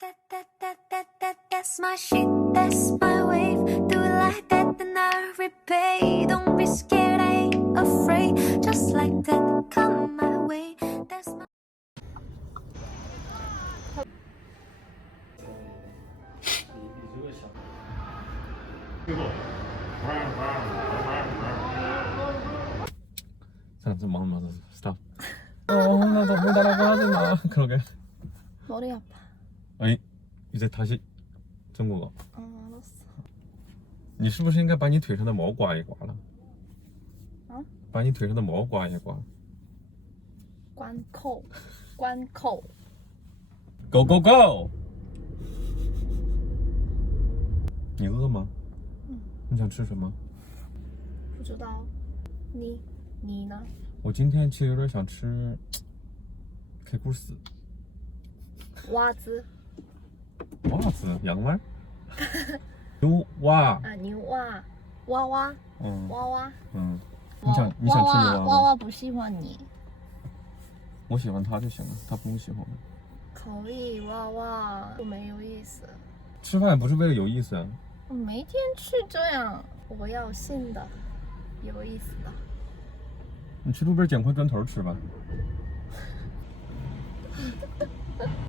That, that, that, that, that, that's my shit, that's my wave. Do it like that, then I repay. Don't be scared, I ain't afraid. Just like that, come my way. That's my. 자, 좀 마음 맞아서 스탑. 어, 나 너무 달라고 하지 마. 그러게. 머리 아파. 아니, 이제 다시 정국아. 어, 알았어. 你是不是应该把你腿上的毛刮一刮了？啊？把你腿上的毛刮一刮。关扣，关扣。 Go go go！你饿吗？嗯。你想吃什么？不知道，你你呢？我今天其实有点想吃开骨丝、袜子 袜子、羊吗？牛蛙。啊，牛蛙，娃娃，嗯娃娃。嗯。你想你想吃牛娃娃蛙吗？娃娃不喜欢你，我喜欢他就行了，他不用喜欢我。可以娃娃我没有意思，吃饭也不是为了有意思，我每天吃这样，我要新的，有意思的。你去路边捡块砖头吃吧。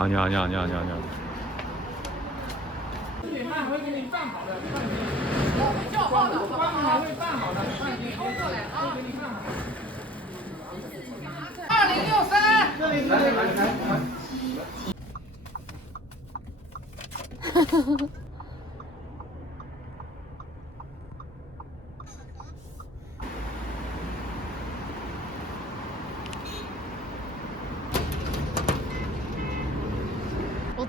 啊你好你好你好你好你好还会给你办好。的还会办好的过来啊二零六三。这来来来来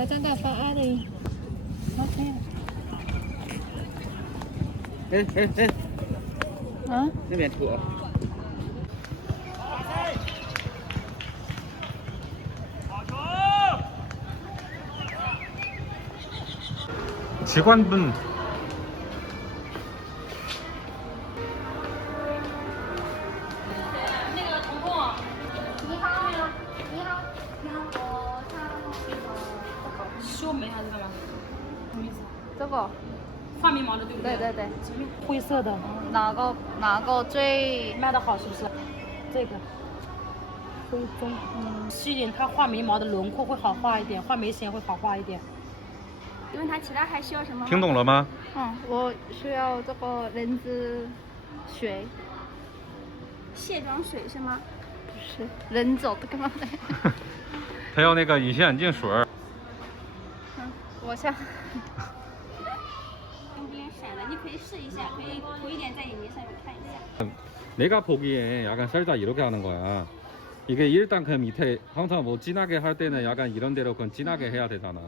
Agora tem da parada aí. Só tem. Vem, vem, vem. Hã? Vem, vem, pô. 직원분 个。画眉毛的对不对？对对对。前面灰色的，哪个哪个最卖的好是不是？这个灰棕，嗯，细一点，它画眉毛的轮廓会好画一点，画眉线会好画一点。因为它其他还需要什么？听懂了吗？嗯，我需要这个人字水，卸妆水是吗？不是人走的干嘛的？他要那个隐形眼镜水嗯。我想 的，你可以试一下，可以涂一点在眼睛上面看一下。 내가 보기엔 약간 살짝 이렇게 하는 거야. 이게 일단 그 밑에 항상 뭐 진하게 할 때는 약간 이런 데로 그건 진하게 해야 되잖아.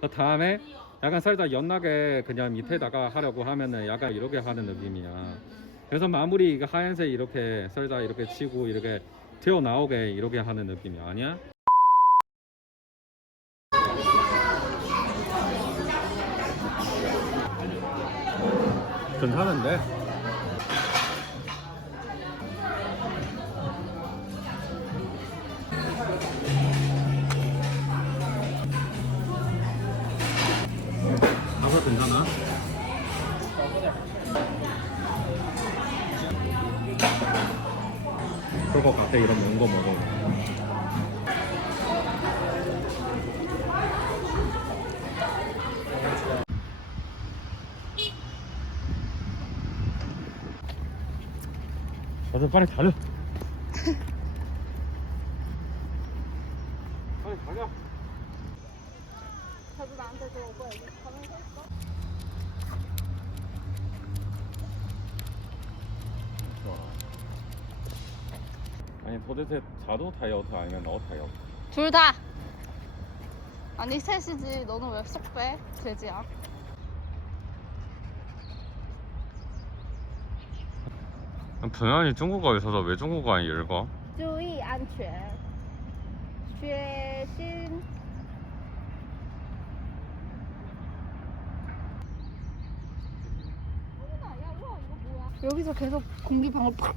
그 다음에 약간 살짝 연하게 그냥 밑에다가 하려고 하면은 약간 이렇게 하는 느낌이야. 그래서 마무리 이거 하얀색 이렇게 살짝 이렇게 치고 이렇게 튀어 나오게 이렇게 하는 느낌이 아니야? 괜찮은데 가서 괜찮아? 그거 같아 이런 먹는 거 먹어 다들 빨리 달려. 빨리 달려. 자주 나한테 줘 오빠 여기 가면 서 있어 아니 도대체 자도 다이어트 아니면 너 다이어트? 둘 다 아니 셋이지 너는 왜 쏙 빼? 돼지야 동현이 중국어 있어서 왜 중국어 안 읽어? 注意安全血心 여기서 계속 공기 방울 팍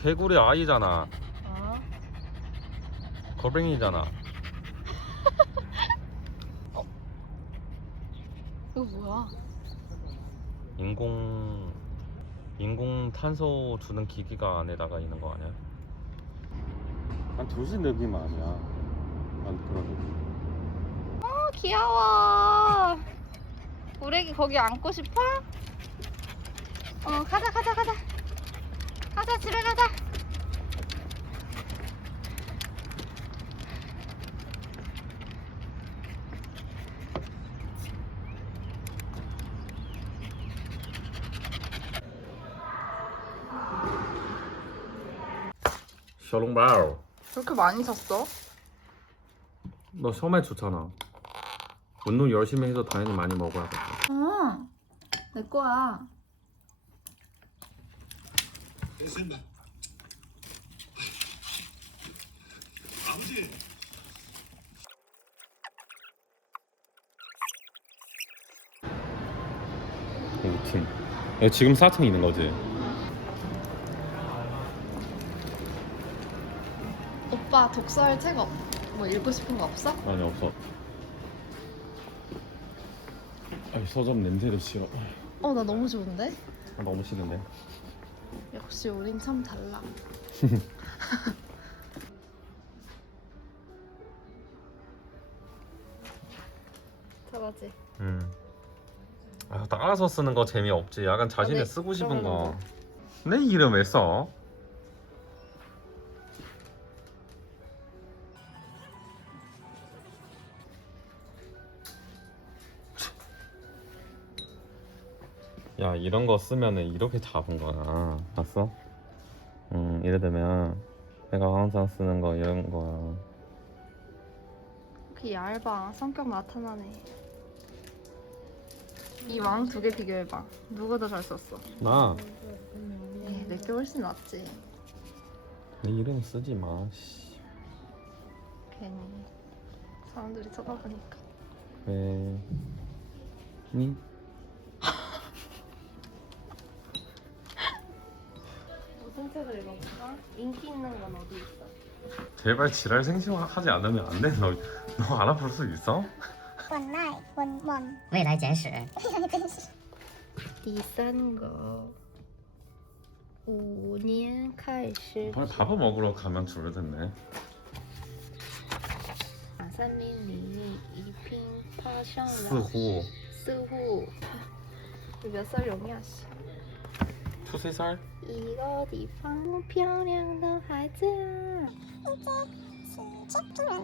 개구리 아이잖아. 아, 거랭이잖아. 이거 뭐야? 인공 인공 탄소 주는 기기가 안에다가 있는 거 아니야? 한 2시 느낌 아니야. 난 그런 느낌. 어, 귀여워. 우리 애기 거기 안고 싶어? 어, 가자, 가자, 가자. 가자, 집에 가자. 셔롱바오. 그렇게 많이 샀어? 너 처음에 좋잖아. 운동 열심히 해서 당연히 많이 먹어야겠다. 어, 내 거야. 여기 팀. 여기 지금 4층 있는 거지? 오빠 독서할 책 없, 뭐 읽고 싶은 거 없어? 아니 없어. 아니 서점 냄새도 싫어. 어, 나 너무 좋은데? 아, 너무 싫은데. 역시 우린 참 달라. 잘하지. 음. 아 따라서 쓰는 거 재미 없지. 약간 자신이 네, 쓰고 싶은 거. 내 이름 왜 써? 야 이런 거 쓰면은 이렇게 잡은 거야. 봤어? 음 예를 들면 내가 항상 쓰는 거 이런 거야. 그 얇아. 성격 나타나네. 이 왕 두 개 비교해봐. 누가 더 잘 썼어? 나. 네, 내게 훨씬 낫지. 내 이름 쓰지 마. 씨. 괜히 사람들이 쳐다보니까. 왜? 니? 무슨 책을 읽어볼까? 인기 있는 건 어디 있어? 제발 지랄 생심하지 않으면 안 돼. 너, 너 알아볼 수 있어? 稳耐稳稳，未来简史。真是。第三个五年开始 빨리 밥을 먹으러 가면 줄어드네. 马三明里一拼爬上了似乎似乎你몇 살이었냐 씨. 두세 살? 一个地方漂亮的孩子啊，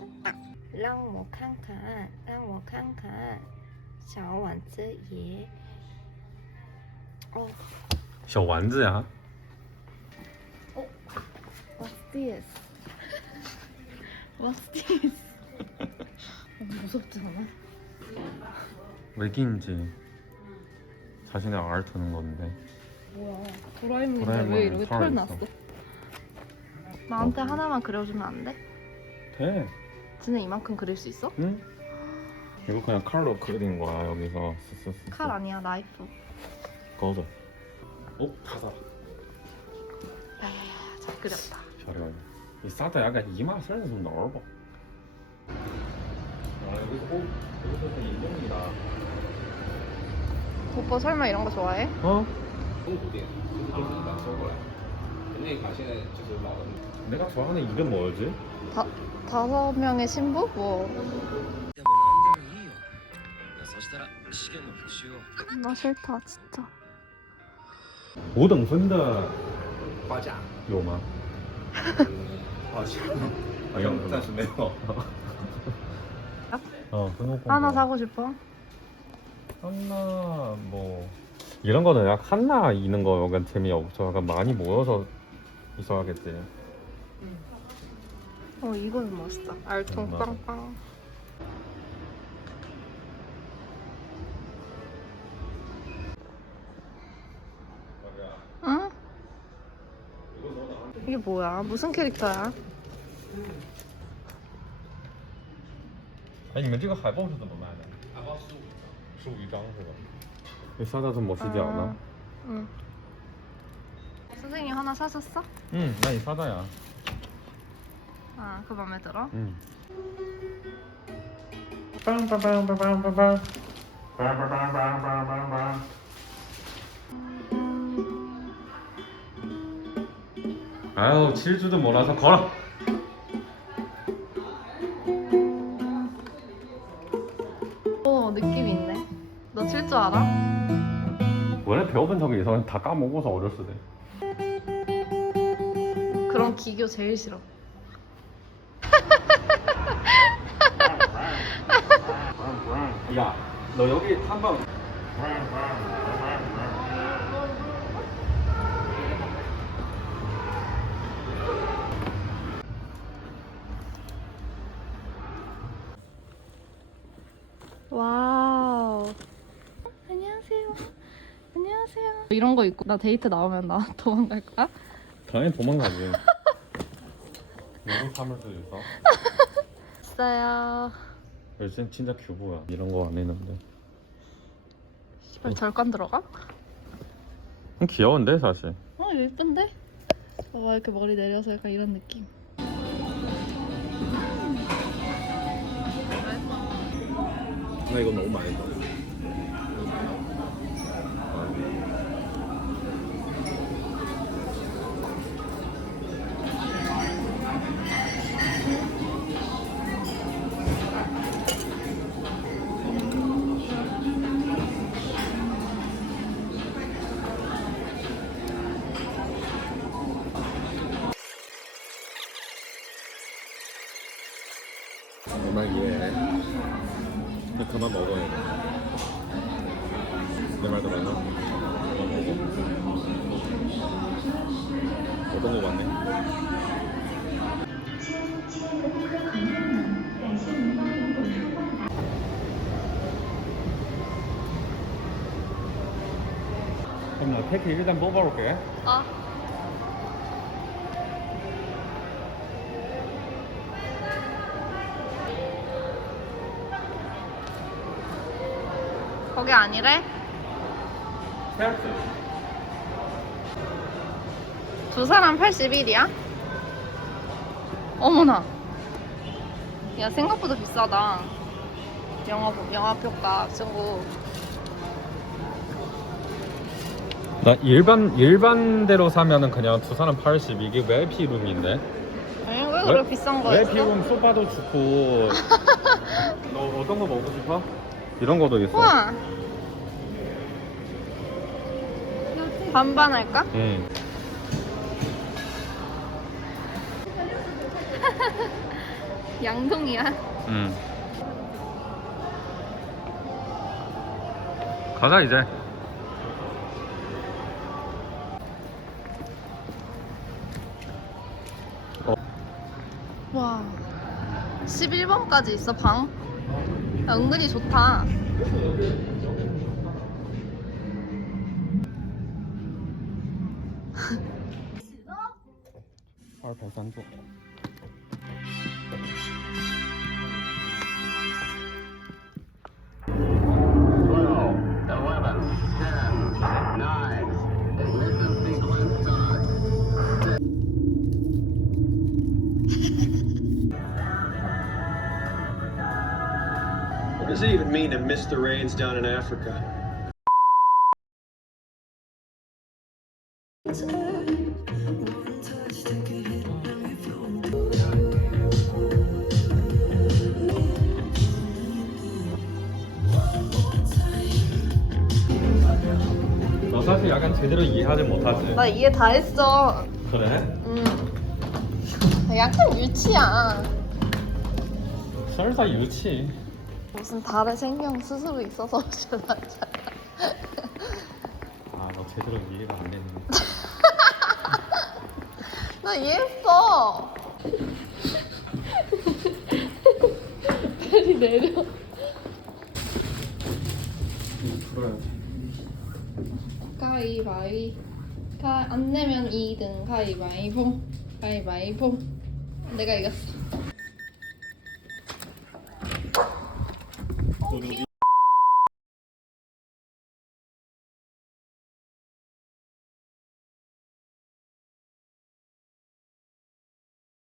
让我看看，让我看看，小丸子爷。哦 저 완즈야. What's this? What's this? 어, 무섭지 않아? 외기인지 자신의 알 두는 건데. 뭐야 도라에몽인데 도라에몽 왜 이렇게 털 털 있어. 났어? 나한테 하나만 그려주면 안 돼? 돼. 진짜 이만큼 그릴 수 있어? 응? 이거 그냥 칼로 그린 거야 여기서. 쓱쓱쓱. 칼 아니야 나이프 꺼져. 어? 닫아. 야야야 잘 그렸다 잘해. 이 싸다 약간 이맛을 좀 넣어봐. 아 여기서 꼭 여기서 인동이다. 오빠 설마 이런 거 좋아해? 어? 내가 좋아하는 이름 뭐였지? 다 다섯 명의 신부? 뭐 でも何でもいいよそしたら試験の復習を 나 싫다 진짜. 五等分的报价有吗？好像没有，暂时没有。 어, 분홍콩. 하나 사고 싶어? 한나 뭐 이런 거는 약 한나 있는 거 약간 재미없어. 약간 많이 모여서 있어야겠지. 어 이거는 맛있다. 알통 음, 맞아. 빵빵. 응? 이게 뭐야? 무슨 캐릭터야? 哎，你们这个海报是怎么卖的？海报十五，十五一张是吧？ 이 싸다 좀 멋지지 않아? 응. 선생님 하나 사셨어? 응, 나 이 사다야. 아, 그 마음에 들어? 응. 빵빵빵빵빵빵빵. 빵빵빵빵빵빵빵. 아유, 칠주도 몰라서 걸어. 오, 느낌 있네. 너 칠 줄 알아? 원래 배워본 적이 있어. 다 까먹어서 어렸을 때. 그런 기교 제일 싫어. 야, 너 여기 한번 와우. 안녕하세요. 안녕하세요. 이런 거 입고 나 데이트 나오면 나 도망갈 거야? 당연히 도망가지. 사면서 있어. 있어요. 요즘 진짜 규보야. 이런 거 안 했는데. 씨발 절간 들어가? 음, 귀여운데 사실. 어 예쁜데? 봐봐 이렇게 머리 내려서 약간 이런 느낌. 나 이거 너무 많이 넣어. 패키 일단 뽑아볼게. 아. 거기 아니래? 두 사람 81이야? 어머나. 야 생각보다 비싸다. 영화 영화 표가 친구. 나 일반 일반대로 사면은 그냥 두 사람 80 이게 VIP 룸인데. 아니 왜 그렇게 비싼 거였어? VIP 룸 소파도 좋고. 너 어떤 거 먹고 싶어? 이런 거도 있어. 우와. 반반 할까? 응. 양동이야. 응. 가자 이제. 11번까지 있어 방. 야, 은근히 좋다. 헐 발산조 planning to miss the raids down in Africa. 너 사실 약간 제대로 이해하지 못하지? 나 이해 다 했어. 그래? 음. 약간 유치야. 설사 유치 무슨 달에 생명 스스로 있어서 지나잖아. 아, 너 제대로 이해가 안 되네. 나 이해했어. 빨리 내려. 풀어야지. 가위바위. 가, 안 내면 2등 가위바위보. 가위바위보. 내가 이겼어.